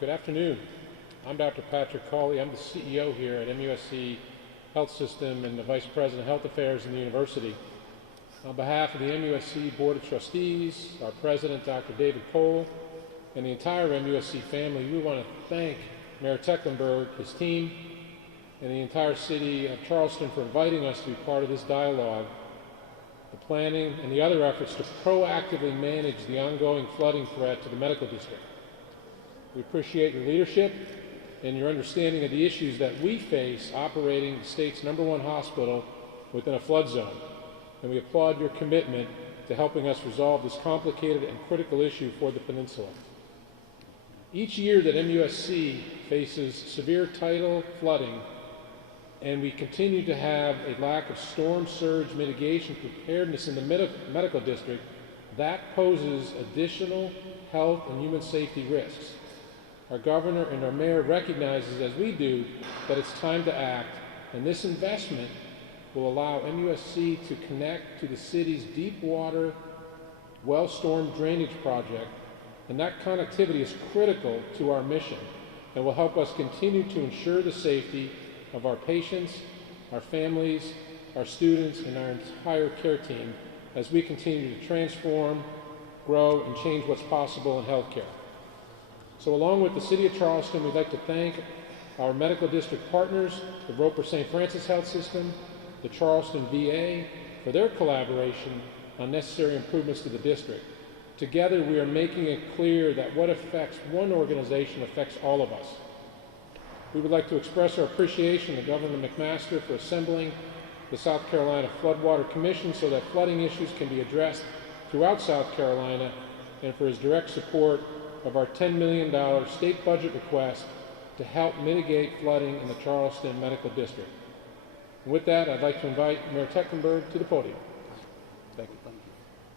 Good afternoon. I'm Dr. Patrick Cawley. I'm the CEO here at MUSC Health System and the Vice President of Health Affairs in the university. On behalf of the MUSC Board of Trustees, our President, Dr. David Cole, and the entire MUSC family, we want to thank Mayor Tecklenburg, his team, and the entire city of Charleston for inviting us to be part of this dialogue, the planning, and the other efforts to proactively manage the ongoing flooding threat to the medical district. We appreciate your leadership and your understanding of the issues that we face operating the state's #1 hospital within a flood zone, and we applaud your commitment to helping us resolve this complicated and critical issue for the peninsula. Each year that MUSC faces severe tidal flooding and we continue to have a lack of storm surge mitigation preparedness in the medical district, that poses additional health and human safety risks. Our governor and our mayor recognizes, as we do, that it's time to act, and this investment will allow MUSC to connect to the city's deep water well storm drainage project, and that connectivity is critical to our mission and will help us continue to ensure the safety of our patients, our families, our students, and our entire care team as we continue to transform, grow, and change what's possible in healthcare. So along with the City of Charleston, we'd like to thank our medical district partners, the Roper St. Francis Health System, the Charleston VA, for their collaboration on necessary improvements to the district. Together, we are making it clear that what affects one organization affects all of us. We would like to express our appreciation to Governor McMaster for assembling the South Carolina Floodwater Commission so that flooding issues can be addressed throughout South Carolina, and for his direct support of our $10 million state budget request to help mitigate flooding in the Charleston Medical District. And with that, I'd like to invite Mayor Tecklenburg to the podium. Thank you.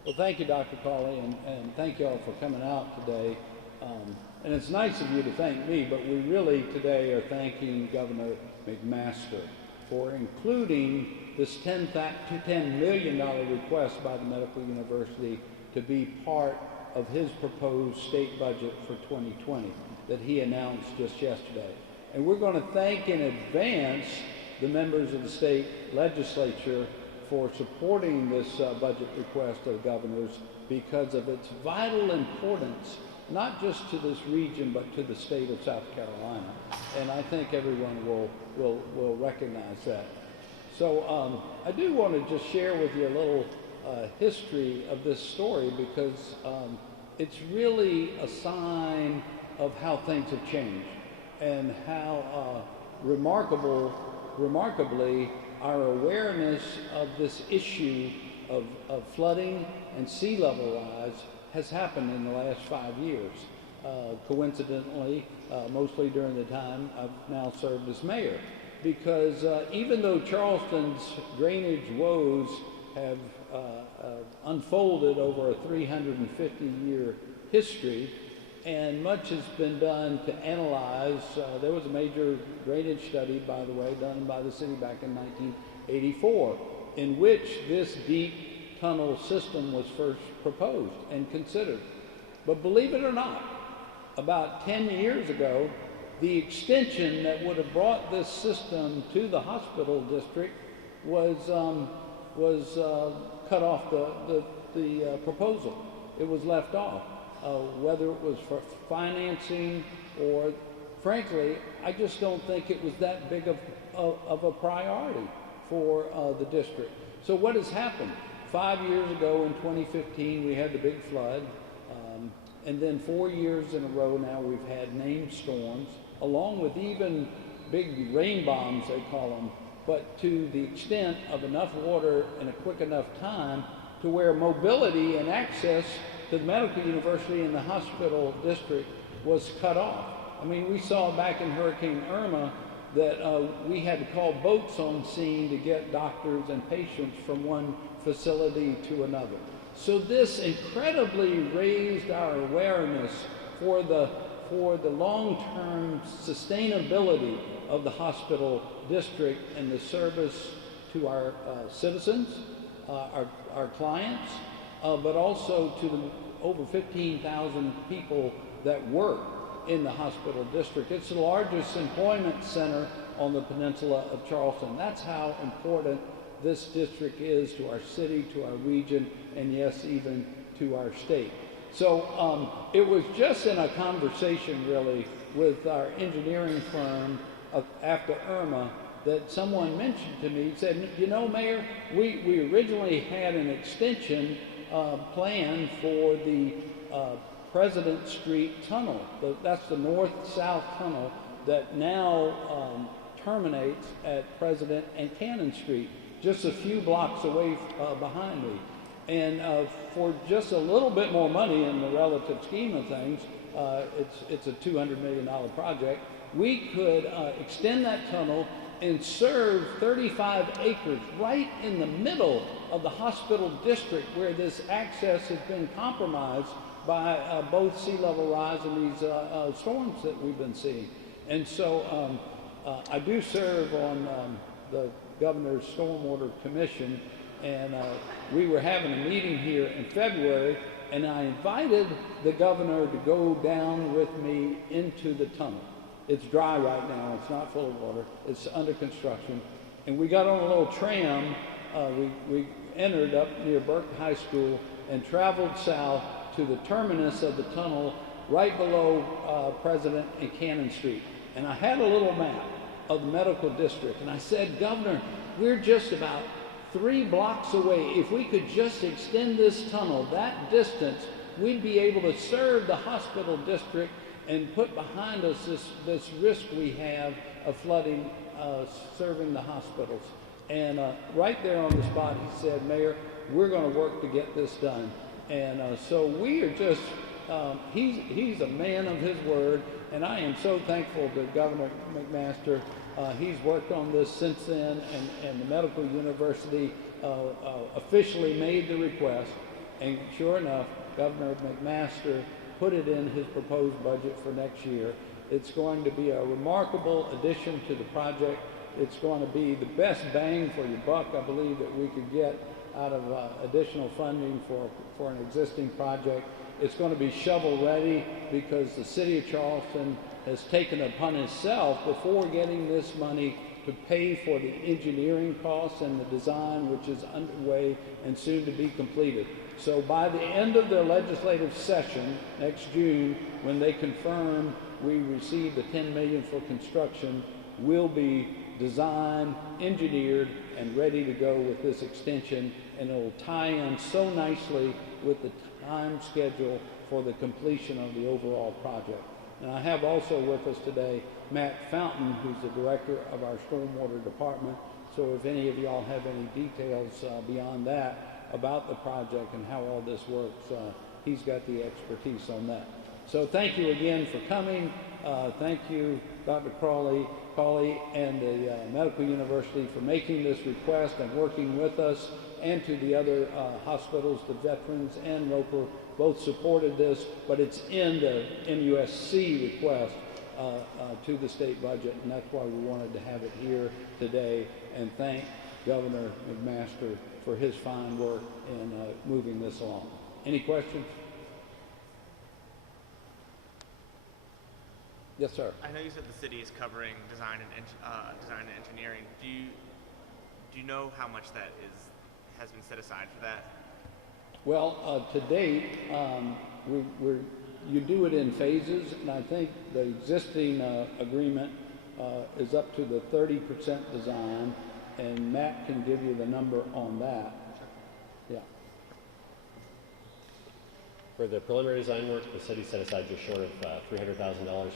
Well, thank you, Dr. Cawley, and thank you all for coming out today. And it's nice of you to thank me, but we really today are thanking Governor McMaster for including this $10 million request by the Medical University to be part of his proposed state budget for 2020 that he announced just yesterday. And we're going to thank in advance the members of the state legislature for supporting this budget request of the governor's because of its vital importance, not just to this region, but to the state of South Carolina. And I think everyone will recognize that. So I do want to just share with you a little history of this story because it's really a sign of how things have changed and how remarkably our awareness of this issue of flooding and sea level rise has happened in the last 5 years. Coincidentally, mostly during the time I've now served as mayor, because even though Charleston's drainage woes have unfolded over a 350-year history, and much has been done to analyze. There was a major drainage study, by the way, done by the city back in 1984, in which this deep tunnel system was first proposed and considered. But believe it or not, about 10 years ago, the extension that would have brought this system to the hospital district was cut off the proposal. It was left off, whether it was for financing or, frankly, I just don't think it was that big of a priority for the district. So what has happened? 5 years ago in 2015, we had the big flood, and then 4 years in a row now we've had named storms, along with even big rain bombs, they call them, but to the extent of enough water in a quick enough time to where mobility and access to the medical university and the hospital district was cut off. I mean, we saw back in Hurricane Irma that we had to call boats on scene to get doctors and patients from one facility to another. So this incredibly raised our awareness for the long-term sustainability of the hospital district and the service to our citizens, our clients, but also to the over 15,000 people that work in the hospital district. It's the largest employment center on the peninsula of Charleston. That's how important this district is to our city, to our region, and yes, even to our state. So it was just in a conversation really with our engineering firm after Irma that someone mentioned to me, said, you know, Mayor, we originally had an extension plan for the President Street Tunnel. That's the north-south tunnel that now terminates at President and Cannon Street, just a few blocks away behind me. And for just a little bit more money in the relative scheme of things, it's a $200 million project, we could extend that tunnel and serve 35 acres right in the middle of the hospital district where this access has been compromised by both sea level rise and these storms that we've been seeing. And so I do serve on the Governor's Stormwater Commission, and we were having a meeting here in February, and I invited the governor to go down with me into the tunnel. It's dry right now, it's not full of water, it's under construction. And we got on a little tram, we entered up near Burke High School and traveled south to the terminus of the tunnel right below President and Cannon Street. And I had a little map of the medical district, and I said, Governor, we're just about 3 blocks away. If we could just extend this tunnel that distance, we'd be able to serve the hospital district and put behind us this risk we have of flooding serving the hospitals. And right there on the spot, he said, Mayor, we're going to work to get this done. And so we are just, he's a man of his word, and I am so thankful to Governor McMaster. He's worked on this since then, and the medical university officially made the request, and sure enough, Governor McMaster put it in his proposed budget for next year. It's going to be a remarkable addition to the project. It's going to be the best bang for your buck, I believe, that we could get out of additional funding for an existing project. It's going to be shovel ready because the city of Charleston has taken it upon itself before getting this money to pay for the engineering costs and the design, which is underway and soon to be completed. So by the end of the legislative session next June, when they confirm we receive the $10 million for construction, we'll be designed, engineered, and ready to go with this extension, and it'll tie in so nicely with the time schedule for the completion of the overall project. And I have also with us today Matt Fountain, who's the director of our stormwater department. So if any of y'all have any details beyond that about the project and how all this works, he's got the expertise on that. So thank you again for coming. Thank you, Dr. Cawley and the Medical University for making this request and working with us, and to the other hospitals, the veterans and Roper, both supported this, but it's in the MUSC request to the state budget, and that's why we wanted to have it here today, and thank Governor McMaster for his fine work in moving this along. Any questions? Yes, sir. I know you said the city is covering design and engineering. Do you know how much that has been set aside for that? Well, to date, you do it in phases, and I think the existing agreement is up to the 30% design, and Matt can give you the number on that. Yeah. For the preliminary design work, the city set aside just short of $300,000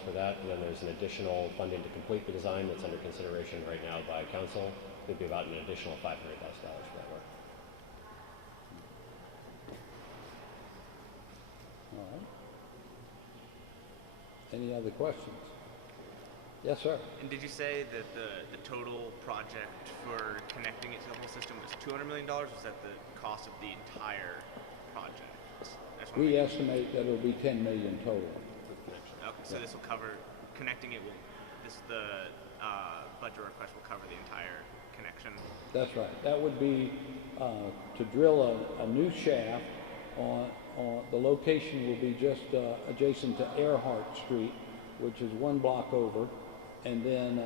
for that, and then there's an additional funding to complete the design that's under consideration right now by council. It would be about an additional $500,000 for that work. All right. Any other questions? Yes, sir. And did you say that the total project for connecting it to the whole system was $200 million? Or was that the cost of the entire project? We estimate that it'll be $10 million total. Okay, so this will cover connecting it. The budget request will cover the entire connection. That's right. That would be to drill a new shaft on the location will be just adjacent to Earhart Street, which is 1 block over, and then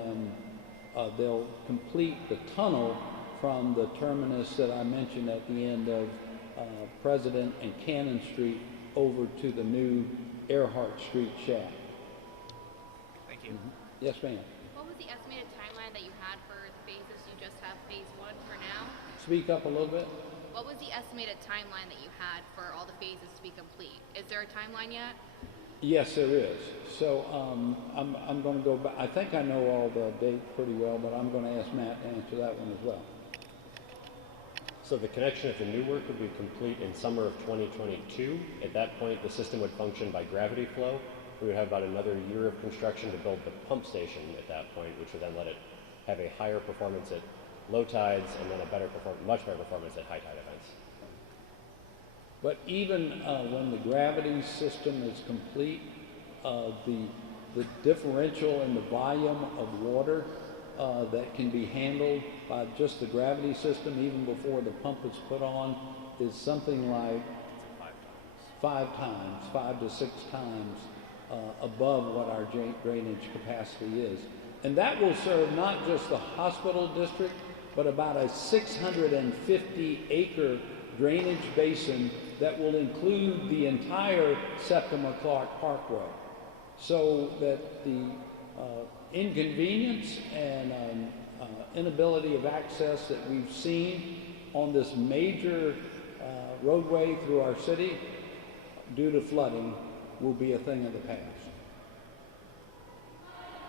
they'll complete the tunnel from the terminus that I mentioned at the end of President and Cannon Street over to the new Earhart Street shaft. Thank you. Yes, ma'am. What was the estimated timeline that you had for the phases? You just have phase 1 for now. Speak up a little bit. What was the estimated timeline that you had for all the phases to be complete? Is there a timeline yet? Yes, there is. So I'm going to go back. I think I know all the dates pretty well, but I'm going to ask Matt to answer that one as well. So the connection of the new work would be complete in summer of 2022. At that point, the system would function by gravity flow. We would have about another year of construction to build the pump station at that point, which would then let it have a higher performance at low tides and then a much better performance at high tide events. But even when the gravity system is complete, the differential in the volume of water that can be handled by just the gravity system, even before the pump is put on, is something like 5 to 6 times above what our drainage capacity is. And that will serve not just the hospital district, but about a 650-acre drainage basin that will include the entire Septimus Clark Parkway, so that the inconvenience and inability of access that we've seen on this major roadway through our city due to flooding will be a thing of the past.